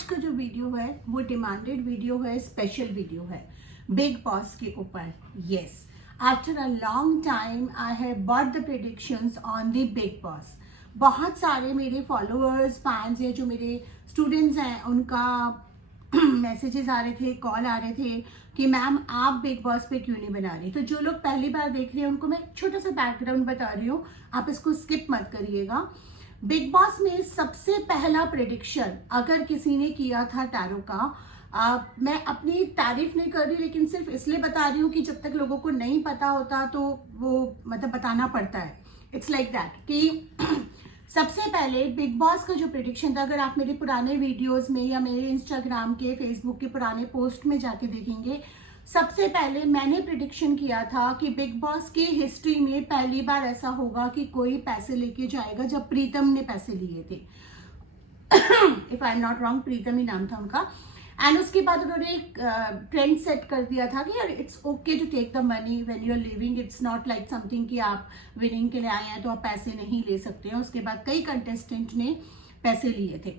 आज का जो वीडियो है वो डिमांडेड वीडियो है, स्पेशल वीडियो है बिग बॉस के ऊपर। Yes, after a long time I have bought the predictions on the big boss. बहुत सारे मेरे फॉलोअर्स, फैंस या जो मेरे स्टूडेंट्स हैं उनका मैसेजेस आ रहे थे, कॉल आ रहे थे कि मैम आप बिग बॉस पे क्यों नहीं बना रही। तो जो लोग पहली बार देख रहे हैं उनको मैं छोटा सा बैकग्राउंड बता रही हूँ, आप इसको स्किप मत करिएगा। बिग बॉस में सबसे पहला प्रेडिक्शन अगर किसी ने किया था टैरो का, मैं अपनी तारीफ नहीं कर रही, लेकिन सिर्फ इसलिए बता रही हूँ कि जब तक लोगों को नहीं पता होता तो वो मतलब बताना पड़ता है। इट्स लाइक दैट कि सबसे पहले बिग बॉस का जो प्रेडिक्शन था, अगर आप मेरे पुराने वीडियोस में या मेरे इंस्टाग्राम के, फेसबुक के पुराने पोस्ट में जाके देखेंगे, सबसे पहले मैंने प्रेडिक्शन किया था कि बिग बॉस की हिस्ट्री में पहली बार ऐसा होगा कि कोई पैसे लेके जाएगा, जब प्रीतम ने पैसे लिए थे। If I am not wrong, Pritam ही नाम था उनका। एंड उसके बाद उन्होंने एक ट्रेंड सेट कर दिया था कि यार it's okay to take the money when you are living, it's not like something कि आप विनिंग के लिए आए हैं तो आप पैसे नहीं ले सकते हैं। उसके बाद कई कंटेस्टेंट ने पैसे लिए थे।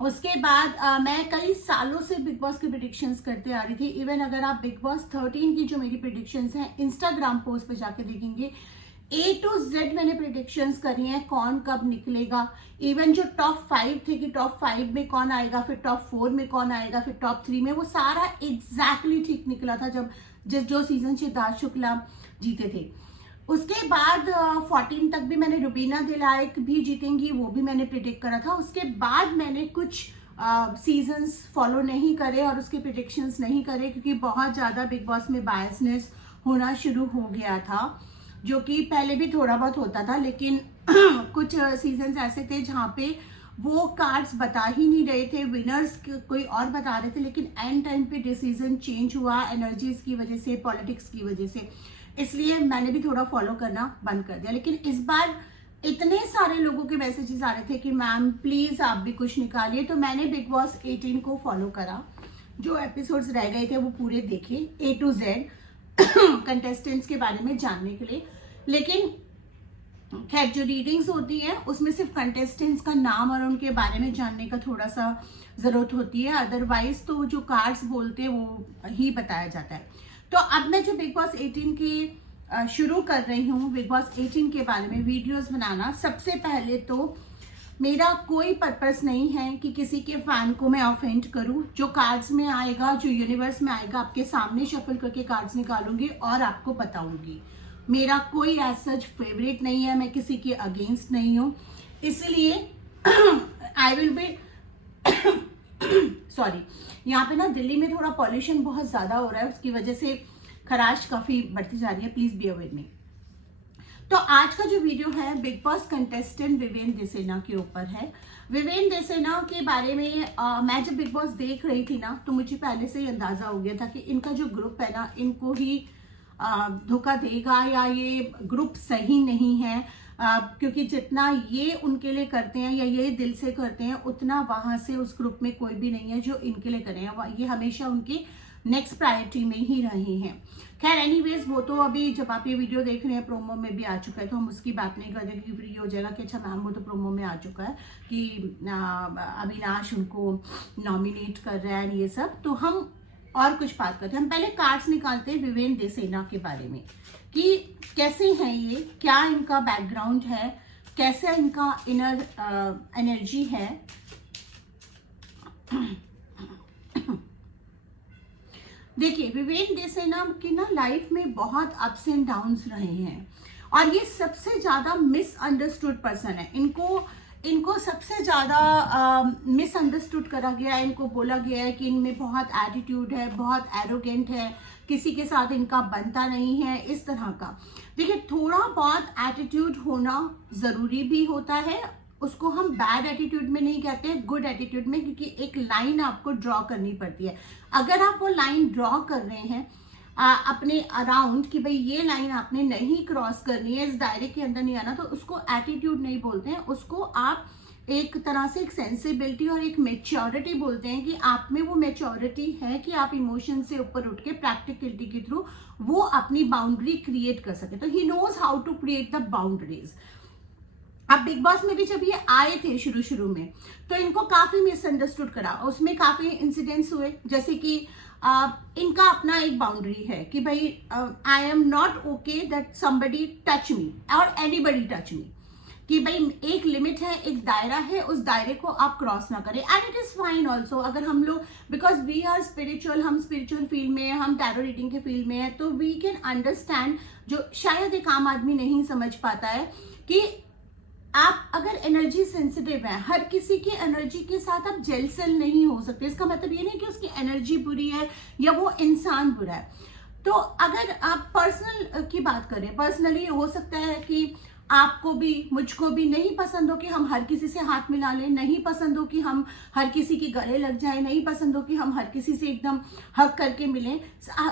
उसके बाद मैं कई सालों से बिग बॉस की प्रेडिक्शंस करते आ रही थी। इवन अगर आप बिग बॉस 13 की जो मेरी प्रेडिक्शंस हैं इंस्टाग्राम पोस्ट पे जाके देखेंगे, A to Z मैंने प्रेडिक्शंस करी हैं कौन कब निकलेगा। इवन जो टॉप 5 थे कि टॉप 5 में कौन आएगा, फिर टॉप 4 में कौन आएगा, फिर टॉप 3 में, वो सारा एग्जैक्टली ठीक निकला था जब जो सीजन सिद्धार्थ शुक्ला जीते थे। उसके बाद 14 तक भी मैंने रुबीना दिलायक भी जीतेंगी, वो भी मैंने प्रिडिक्ट करा था। उसके बाद मैंने कुछ सीजन्स फॉलो नहीं करे और उसके प्रिडिक्शंस नहीं करे, क्योंकि बहुत ज़्यादा बिग बॉस में बायसनेस होना शुरू हो गया था, जो कि पहले भी थोड़ा बहुत होता था, लेकिन कुछ सीजन्स ऐसे थे जहाँ पे वो कार्ड्स बता ही नहीं रहे थे, विनर्स कोई और बता रहे थे, लेकिन एंड टाइम पे डिसीजन चेंज हुआ एनर्जीज की वजह से, पॉलिटिक्स की वजह से। इसलिए मैंने भी थोड़ा फॉलो करना बंद कर दिया। लेकिन इस बार इतने सारे लोगों के मैसेजेस आ रहे थे कि मैम प्लीज आप भी कुछ निकालिए, तो मैंने बिग बॉस 18 को फॉलो करा। जो एपिसोड्स रह गए थे वो पूरे देखे A to Z कंटेस्टेंट्स के बारे में जानने के लिए। लेकिन खैर जो रीडिंग्स होती है उसमें सिर्फ कंटेस्टेंट्स का नाम और उनके बारे में जानने का थोड़ा सा जरूरत होती है, अदरवाइज तो जो कार्ड्स बोलते हैं वो ही बताया जाता है। तो अब मैं जो बिग बॉस 18 की शुरू कर रही हूँ, बिग बॉस 18 के बारे में वीडियोस बनाना। सबसे पहले तो मेरा कोई पर्पस नहीं है कि किसी के फैन को मैं ऑफेंड करूं। जो कार्ड्स में आएगा, जो यूनिवर्स में आएगा, आपके सामने शफल करके कार्ड्स निकालूंगी और आपको बताऊंगी। मेरा कोई एज सच फेवरेट नहीं है, मैं किसी के अगेंस्ट नहीं हूँ, इसलिए आई विल बी सॉरी। यहाँ पे ना दिल्ली में थोड़ा पॉल्यूशन बहुत ज्यादा हो रहा है, उसकी वजह से खराश काफी बढ़ती जा रही है, प्लीज बी अवेयर मी। तो आज का जो वीडियो है बिग बॉस कंटेस्टेंट विवेन देसेना के ऊपर है। विवेन देसेना के बारे में मैं जब बिग बॉस देख रही थी ना, तो मुझे पहले से ही अंदाजा हो गया था कि इनका जो ग्रुप है ना, इनको ही धोखा देगा या ये ग्रुप सही नहीं है, क्योंकि जितना ये उनके लिए करते हैं या ये दिल से करते हैं, उतना वहां से उस ग्रुप में कोई भी नहीं है जो इनके लिए करे हैं। ये हमेशा उनकी नेक्स्ट प्रायोरिटी में ही रहे हैं। खैर एनीवेज, वो तो अभी जब आप ये वीडियो देख रहे हैं प्रोमो में भी आ चुका है, तो हम उसकी बात नहीं करते क्योंकि फ्री हो जाएगा कि अच्छा मैम वो तो प्रोमो में आ चुका है कि अविनाश उनको नॉमिनेट कर रहा है, ये सब। तो हम और कुछ बात करते हैं। हम पहले कार्ड्स निकालते हैं विवेन देसेना के बारे में कि कैसे हैं ये, क्या इनका बैकग्राउंड है, कैसे इनका इनर एनर्जी है। देखिए विवेन देसेना की ना लाइफ में बहुत अप्स एंड डाउन्स रहे हैं और ये सबसे ज्यादा मिसअंडरस्टूड पर्सन है। इनको सबसे ज्यादा मिसअंडरस्टूड करा गया है। इनको बोला गया है कि इनमें बहुत एटीट्यूड है, बहुत एरोगेंट है, किसी के साथ इनका बनता नहीं है, इस तरह का। देखिए थोड़ा बहुत एटीट्यूड होना जरूरी भी होता है, उसको हम बैड एटीट्यूड में नहीं कहते, गुड एटीट्यूड में, क्योंकि एक लाइन आपको ड्रॉ करनी पड़ती है। अगर आप वो लाइन ड्रॉ कर रहे हैं अपने अराउंड कि भाई ये लाइन आपने नहीं क्रॉस करनी है, इस दायरे के अंदर नहीं आना, तो उसको एटीट्यूड नहीं बोलते हैं, उसको आप एक तरह से एक सेंसिबिलिटी और एक मेच्योरिटी बोलते हैं कि आप में वो मेच्योरिटी है कि आप इमोशन से ऊपर उठ के प्रैक्टिकलिटी के थ्रू वो अपनी बाउंड्री क्रिएट कर सके। तो he knows how to create the boundaries. अब बिग बॉस में भी जब ये आए थे शुरू शुरू में, तो इनको काफी मिसअंडरस्टूड करा, उसमें काफी इंसिडेंट्स हुए, जैसे कि इनका अपना एक बाउंड्री है कि भाई आई am not okay that somebody touch me और एनीबडी टच मी, कि भाई एक लिमिट है, एक दायरा है, उस दायरे को आप क्रॉस ना करें। And it is fine also, अगर हम लोग, बिकॉज वी आर स्पिरिचुअल, हम स्पिरिचुअल फील्ड में हैं, हम टैरो रीडिंग के फील्ड में हैं, तो वी कैन अंडरस्टैंड, जो शायद एक आम आदमी नहीं समझ पाता है, कि आप अगर एनर्जी सेंसिटिव है, हर किसी की एनर्जी के साथ आप जेल सेल नहीं हो सकते। इसका मतलब ये नहीं कि उसकी एनर्जी बुरी है या वो इंसान बुरा है। तो अगर आप पर्सनल की बात करें, पर्सनली हो सकता है कि आपको भी मुझको भी नहीं पसंद हो कि हम हर किसी से हाथ मिला लें, नहीं पसंद हो कि हम हर किसी के गले लग जाए, नहीं पसंद हो कि हम हर किसी से एकदम हक करके मिलें।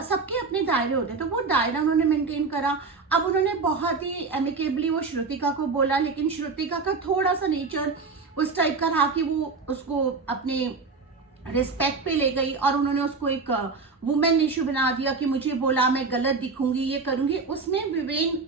सबके अपने दायरे होते हैं, तो वो दायरा उन्होंने मेंटेन करा। अब उन्होंने बहुत ही एमिकेबली वो श्रुतिका को बोला, लेकिन श्रुतिका का थोड़ा सा नेचर उस टाइप का रहा कि वो उसको अपने रिस्पेक्ट पे ले गई और उन्होंने उसको एक वुमेन इशू बना दिया कि मुझे बोला, मैं गलत दिखूंगी, ये करूंगी। उसमें विवेन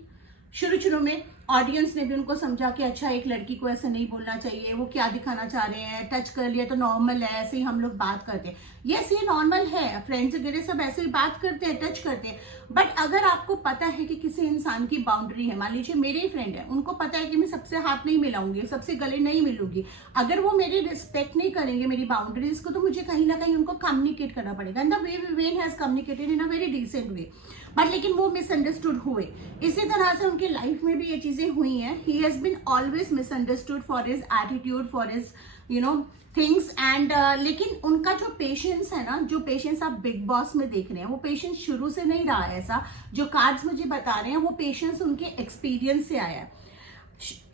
शुरू शुरू में ऑडियंस ने भी उनको समझा कि अच्छा, एक लड़की को ऐसे नहीं बोलना चाहिए, वो क्या दिखाना चाह रहे हैं, टच कर लिया तो नॉर्मल है, ऐसे ही हम लोग बात करते हैं। यस, ये नॉर्मल है, फ्रेंड्स वगैरह सब ऐसे ही बात करते हैं, टच करते हैं। बट अगर आपको पता है कि किसी इंसान की बाउंड्री है, मान लीजिए मेरे ही फ्रेंड है, उनको पता है कि मैं सबसे हाथ नहीं मिलाऊंगी, सबसे गले नहीं मिलूंगी, अगर वो मेरी रिस्पेक्ट नहीं करेंगे मेरी बाउंड्रीज को, तो मुझे कहीं ना कहीं उनको कम्युनिकेट करना पड़ेगा। And the way Vivian has communicated in a very decent way, but लेकिन वो मिसअंडरस्टूड हुए। इसी तरह से उनकी लाइफ में भी ये चीजें हुई हैं। He has been always misunderstood for his attitude, for his things. And लेकिन उनका जो पेशेंस है ना, जो पेशेंस आप बिग बॉस में देख रहे हैं, वो पेशेंस शुरू से नहीं रहा है। ऐसा जो कार्ड्स मुझे बता रहे हैं, वो पेशेंस उनके एक्सपीरियंस से आया है।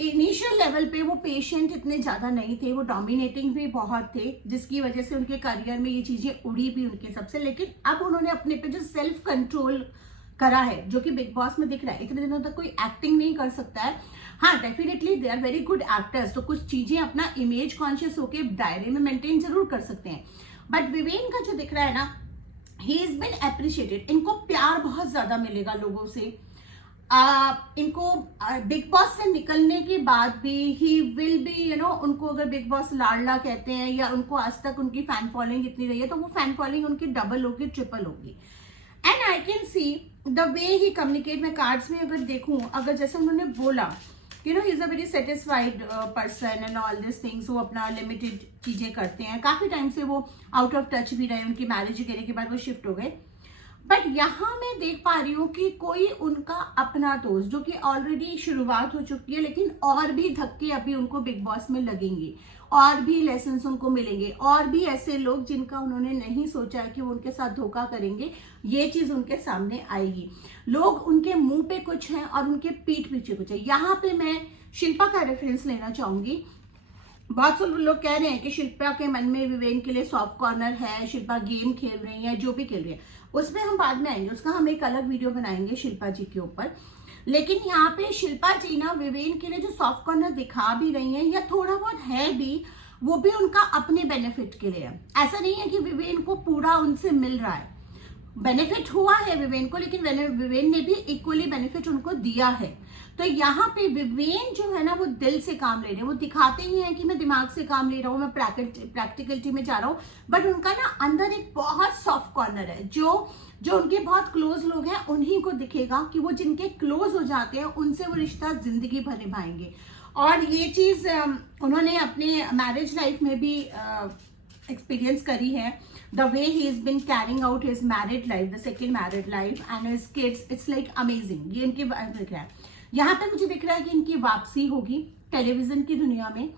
इनिशियल लेवल पे वो पेशेंट इतने ज्यादा नहीं थे, वो डोमिनेटिंग भी बहुत थे, जिसकी वजह से उनके करियर में ये चीजें उड़ी भी उनके सबसे। लेकिन अब उन्होंने अपने पे जो सेल्फ कंट्रोल करा है, जो कि बिग बॉस में दिख रहा है। इतने दिनों तक कोई एक्टिंग नहीं कर सकता है। हाँ, definitely they are very good actors, तो कुछ चीजें अपना इमेज कॉन्शियस होके दायरे में मेंटेन जरूर कर सकते हैं। बट विवेन का जो दिख रहा है ना, ही इज बिन एप्रिशिएटेड। इनको प्यार बहुत ज्यादा मिलेगा लोगों से। इनको बिग बॉस से निकलने के बाद भी ही विल बी उनको अगर बिग बॉस लाडला कहते हैं, या उनको आज तक उनकी फैन फॉलोइंग इतनी रही है, तो वो फैन फॉलोइंग उनकी डबल होगी, ट्रिपल होगी। And I can see the way he communicate. मैं कार्ड्स में अगर देखूं, अगर जैसे उन्होंने बोला he is a very satisfied person and all this things, वो अपना लिमिटेड चीजें करते हैं। काफी टाइम से वो आउट ऑफ टच भी रहे, उनकी मैरिज वगैरह के बाद वो शिफ्ट हो गए। बट यहाँ मैं देख पा रही हूँ कि कोई उनका अपना दोस्त, जो कि ऑलरेडी शुरुआत हो चुकी है, लेकिन और भी धक्के अभी उनको बिग बॉस में लगेंगे, और भी लेसन उनको मिलेंगे, और भी ऐसे लोग जिनका उन्होंने नहीं सोचा है कि वो उनके साथ धोखा करेंगे, ये चीज उनके सामने आएगी। लोग उनके मुंह पे कुछ है और उनके पीठ पीछे कुछ है। यहाँ पे मैं शिल्पा का रेफरेंस लेना चाहूंगी। बहुत से लोग कह रहे हैं कि शिल्पा के मन में विवेन के लिए सॉफ्ट कॉर्नर है, शिल्पा गेम खेल रही है, जो भी खेल रही है, उसमें हम बाद में आएंगे, उसका हम एक अलग वीडियो बनाएंगे शिल्पा जी के ऊपर। लेकिन यहाँ पे शिल्पा जी ना विवेन के लिए जो सॉफ्ट कॉर्नर दिखा भी रही है, या थोड़ा बहुत है भी, वो भी उनका अपने बेनिफिट के लिए है। ऐसा नहीं है कि विवेन को पूरा उनसे मिल रहा है, बेनिफिट हुआ है विवेन को, लेकिन विवेन ने भी इक्वली बेनिफिट उनको दिया है। तो यहाँ पे विवेन जो है ना, वो दिल से काम ले रहे हैं। वो दिखाते ही हैं कि मैं दिमाग से काम ले रहा हूँ, मैं प्रैक्टिकलिटी में जा रहा हूँ, बट उनका ना अंदर एक बहुत सॉफ्ट कॉर्नर है। जो उनके बहुत क्लोज लोग हैं, उन्हीं को दिखेगा कि वो जिनके क्लोज हो जाते हैं, उनसे वो रिश्ता जिंदगी भर निभाएंगे। और ये चीज उन्होंने अपने मैरिज लाइफ में भी एक्सपीरियंस करी है। The way he has been carrying out his married life, the second married life and his kids, it's like amazing। ये इनके दिख रहा है। यहाँ पे मुझे दिख रहा है कि इनकी वापसी होगी टेलीविजन की दुनिया में,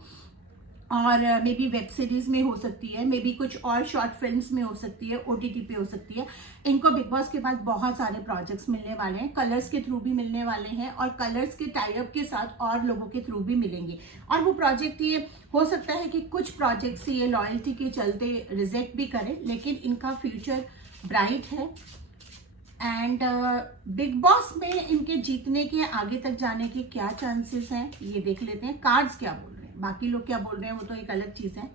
और मे बी वेब सीरीज में हो सकती है, मे बी कुछ और शॉर्ट फिल्म्स में हो सकती है, OTT पे हो सकती है। इनको बिग बॉस के बाद बहुत सारे प्रोजेक्ट्स मिलने वाले हैं, कलर्स के थ्रू भी मिलने वाले हैं, और कलर्स के टाई अप के साथ और लोगों के थ्रू भी मिलेंगे। और वो प्रोजेक्ट, ये हो सकता है कि कुछ प्रोजेक्ट्स ये लॉयल्टी के चलते रिजेक्ट भी करें, लेकिन इनका फ्यूचर ब्राइट है। एंड बिग बॉस में इनके जीतने के, आगे तक जाने के क्या चांसेस हैं, ये देख लेते हैं। कार्ड्स क्या बोल रहे हैं, बाकी लोग क्या बोल रहे हैं, वो तो एक अलग चीज है।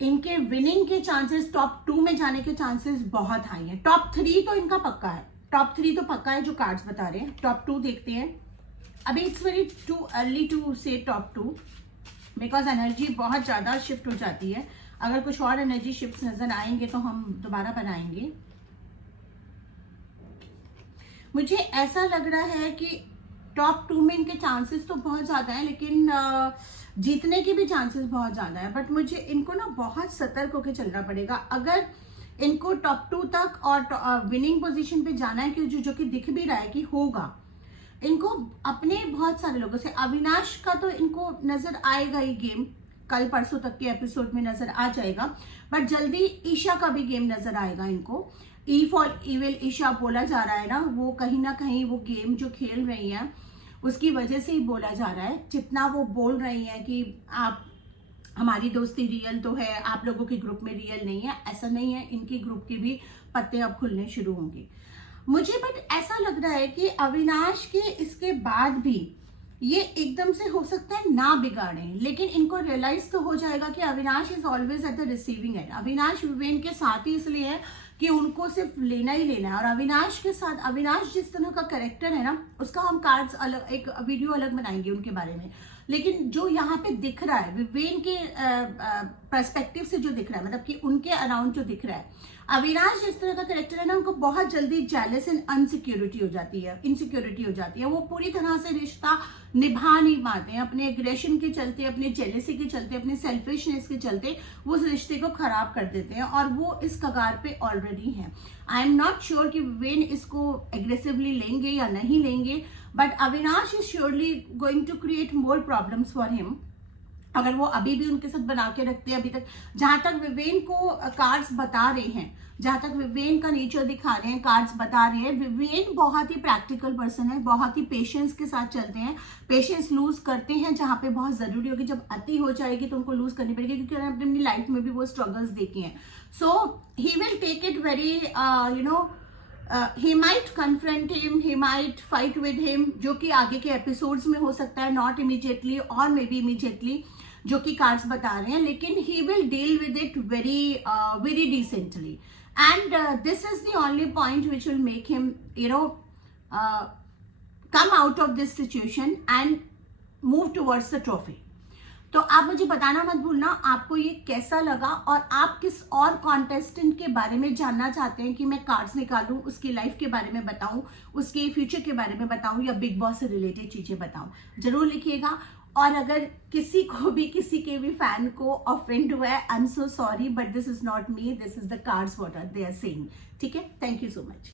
इनके विनिंग के चांसेस, टॉप 2 में जाने के चांसेस बहुत हाई हैं। टॉप 3 तो इनका पक्का है, टॉप 3 तो पक्का है जो कार्ड्स बता रहे हैं। टॉप 2 देखते हैं। अभी it's very too early to say top 2 because energy बहुत ज़्यादा शिफ्ट हो जाती है. अगर कुछ और एनर्जी शिफ्ट नजर आएंगे तो हम दोबारा बनाएंगे. मुझे ऐसा लग रहा है कि टॉप 2 में इनके चांसेस तो बहुत ज़्यादा हैं, लेकिन जीतने के भी चांसेस बहुत ज़्यादा है. बट मुझे इनको ना बहुत सतर्क होकर चलना पड़ेगा. अगर इनको टॉप 2 तक और विनिंग पोजीशन पे जाना है, कि जो कि दिख भी रहा है कि होगा, इनको अपने बहुत सारे लोगों से, अविनाश का तो इनको नजर आएगा ही गेम, कल परसों तक के एपिसोड में नजर आ जाएगा. बट जल्दी ईशा का भी गेम नजर आएगा इनको. ई फॉर इविल ईशा बोला जा रहा है ना, वो कहीं ना कहीं वो गेम जो खेल रही हैं उसकी वजह से ही बोला जा रहा है. जितना वो बोल रही हैं कि आप, हमारी दोस्ती रियल तो है, आप लोगों के ग्रुप में रियल नहीं है, ऐसा नहीं है. इनके ग्रुप के भी पत्ते अब खुलने शुरू होंगे मुझे. बट ऐसा लग रहा है कि अविनाश के इसके बाद भी ये एकदम से हो सकता है ना बिगाड़ें, लेकिन इनको रियलाइज तो हो जाएगा कि Avinash is always at the receiving end. Avinash Vivian के साथ ही इसलिए है कि उनको सिर्फ लेना ही लेना है. और अविनाश के साथ, अविनाश जिस तरह का कैरेक्टर है ना, उसका हम कार्ड्स अलग, एक वीडियो अलग बनाएंगे उनके बारे में. लेकिन जो यहाँ पे दिख रहा है विवेन के पर्सपेक्टिव से जो दिख रहा है, मतलब कि उनके अराउंड जो दिख रहा है, अविनाश जिस तरह का कैरेक्टर है ना, उनको बहुत जल्दी जेलस एंड अनसिक्योरिटी हो जाती है, इनसिक्योरिटी हो जाती है. वो पूरी तरह से रिश्ता निभा नहीं पाते हैं. अपने एग्रेशन के चलते, अपने जेलसी के चलते, अपने सेल्फिशनेस के चलते वो उस रिश्ते को खराब कर देते हैं. और वो इस कगार पे ऑलरेडी है. आई एम नॉट श्योर कि विवेन इसको एग्रेसिवली लेंगे या नहीं लेंगे, but Avinash is surely going to create more problems for him. अगर वो अभी भी उनके साथ बना के रखते हैं, अभी तक जहां तक विवेन को कार्ड्स बता रहे हैं, जहां तक विवेन का नेचर दिखा रहे हैं, कार्ड्स बता रहे हैं, विवेन बहुत ही प्रैक्टिकल पर्सन है, बहुत ही पेशेंस के साथ चलते हैं. पेशेंस लूज करते हैं जहां पे बहुत जरूरी होगी. जब अति हो जाएगी तो उनको लूज करनी पड़ेगी, क्योंकि उन्होंने अपनी लाइफ में भी वो स्ट्रगल्स देखे हैं. So he will take it very he might confront him, he might fight with him, जो कि आगे के एपिसोड्स में हो सकता है, नॉट इमीडिएटली और मे बी इमीडिएटली, जो कि कार्ड्स बता रहे हैं. लेकिन he will deal with it very decently, and this is the only point which will make him come out of this situation and move towards the trophy. तो आप मुझे बताना मत भूलना आपको ये कैसा लगा, और आप किस और कॉन्टेस्टेंट के बारे में जानना चाहते हैं कि मैं कार्ड्स निकालूं, उसकी लाइफ के बारे में बताऊं, उसके फ्यूचर के बारे में बताऊं, या बिग बॉस से रिलेटेड चीजें बताऊं. जरूर लिखिएगा. और अगर किसी को भी, किसी के भी फैन को ऑफेंड हुआ है, I am so sorry, but this is not me, this is the cards what they are saying. ठीक है, थैंक यू सो मच.